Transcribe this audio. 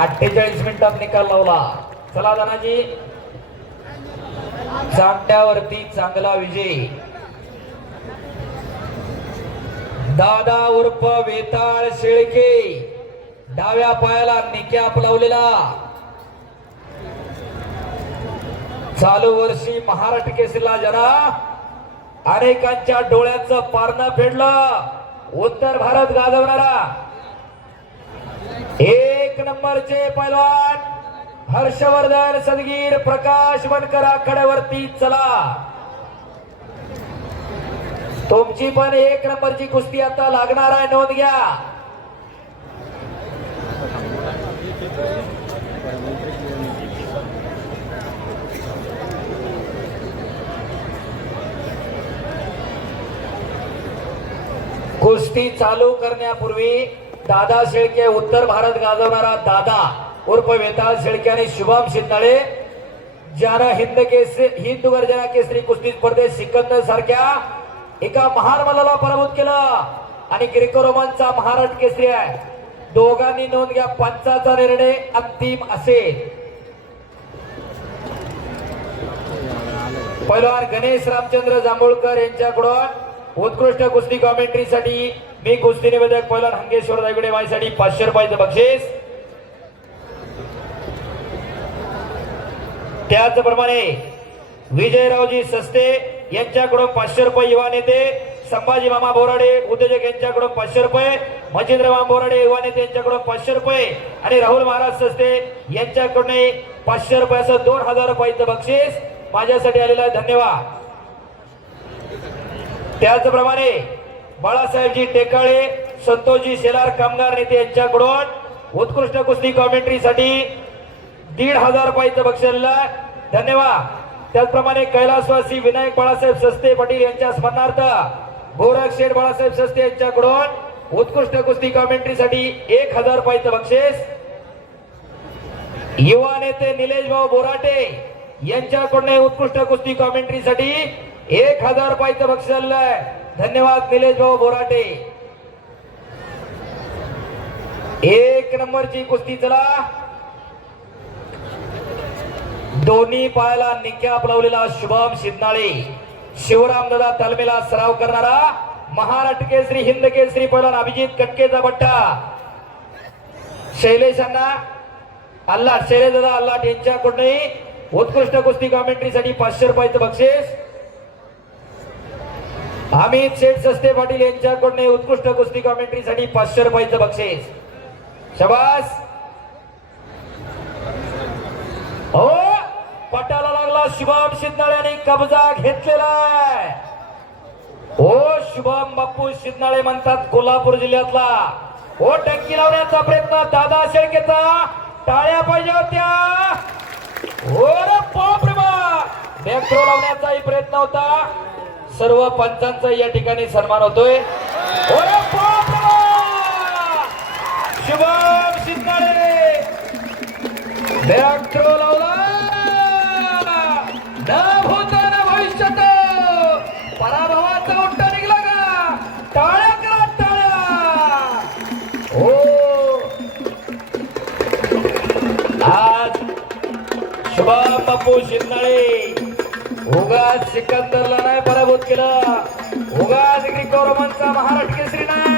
अठ्ठेचाळीस मिनिटात निकाल लावला. चला दानाजी चांगल्यावरती चांगला विजय. दादा उर्फ वेताळ शेळके. डाव्या पायाला निकॅप लावलेला. चालू वर्षी महाराष्ट्र केसरीला जरा अनेकांच्या डोळ्याचं पारणं फेडलं. उत्तर भारत गाजवणारा. एक नंबरचे पैलवान हर्षवर्धन सदगीर प्रकाश बनकर आखाड्यावरती चला. तुमची पण एक नंबरची कुस्ती आता लागणार आहे नोंद घ्या. कुस्ती चालू करण्यापूर्वी दादा शेळके उत्तर भारत गाजवणारा दादा उर्फ वेताळ शेळके आणि शुभम शिंदळे. ज्यानं हिंद केसरी हिंद गर्जना केसरी कुस्ती स्पर्धेत सिकंदर सारख्या एका महान मल्लाला पराभूत केलं. आणि ग्रेको रोमनचा महाराष्ट्र केसरी आहे. दोघांनी नोंद घ्या पंचाचा निर्णय अंतिम असेल पैलवान गणेश रामचंद्र जांभूळकर यांच्याकडून उत्कृष्ट कुस्ती कॉमेंट्रीसाठी मी कुस्ती निवेदक पहिला हंगेश्वर दायगुडे माझ्यासाठी पाचशे रुपयाचं बक्षीस. त्याचप्रमाणे विजयरावजी सस्ते यांच्याकडून पाचशे रुपये युवा नेते संभाजी मामा बोराडे उद्योजक यांच्याकडून पाचशे रुपये मजिंद्र मामा बोराडे युवा नेते यांच्याकडून पाचशे रुपये आणि राहुल महाराज सस्ते यांच्याकडून पाचशे रुपयाचं दोन हजार रुपयाचं बक्षीस. माझ्यासाठी आलेलं धन्यवाद. त्याचप्रमाणे बाळासाहेबजी टेकाळे संतोषजी शेलार कामगार नेते यांच्याकडून उत्कृष्ट कुस्ती कॉमेंट्रीसाठी दीड हजार रुपयाचं बक्षीस धन्यवाद. त्याचप्रमाणे कैलासवासी विनायक बाळासाहेब सस्ते पाटील यांच्या स्मरणार्थ गोरख शेठ बाळासाहेब सस्ते यांच्याकडून उत्कृष्ट कुस्ती कॉमेंट्रीसाठी एक हजार रुपयाचं बक्षीस. युवा नेते निलेश भाऊ बोराटे यांच्याकडून उत्कृष्ट कुस्ती कॉमेंट्रीसाठी एक हजार रुपयाचं बक्षीस धन्यवाद निलेश भाऊ बोराटे. एक नंबरची कुस्ती चला. दोन्ही पायाला निक्याप लावलेला शुभम शिंदाळे शिवराम दादा तालमेला सराव करणारा महाराष्ट्र केसरी हिंद केसरी पहिला अभिजित कटकेचा बट्टा. शैलेशांना अल्लाट शैलेश दादा अल्लाट यांच्याकडूनही उत्कृष्ट कुस्ती कॉमेंट्रीसाठी पाचशे रुपयाचं बक्षीस. अमित शेठ सस्ते पाटील यांच्याकडून उत्कृष्ट कुस्ती कॉमेंट्रीसाठी पाचशे रुपयाचं बक्षीस. शबास! हो पटाला लागला शुभम शिंदाळ्याने कब्जा घेतलेला आहे. हो शुभम बाप्पू शिंदाळे म्हणतात कोल्हापूर जिल्ह्यातला. हो टक्की लावण्याचा प्रयत्न दादा शेळकेचा. टाळ्या पाहिजे होत्या. हो रे बाप. रे बाप लावण्याचाही प्रयत्न होता. सर्व पंचांचा या ठिकाणी सन्मान होतोय. रे शुभम शिंदाळे लावला. न भूत पराभवाचा उट्टा निघला का? टाळ्या करा टाळ्या. हो. आज शुभम बापू शिंदाळे उगा सिकंदरला नाही पराभूत केलं. उगाच ग्रीको रोमनचा महाराष्ट्र केसरी नाही.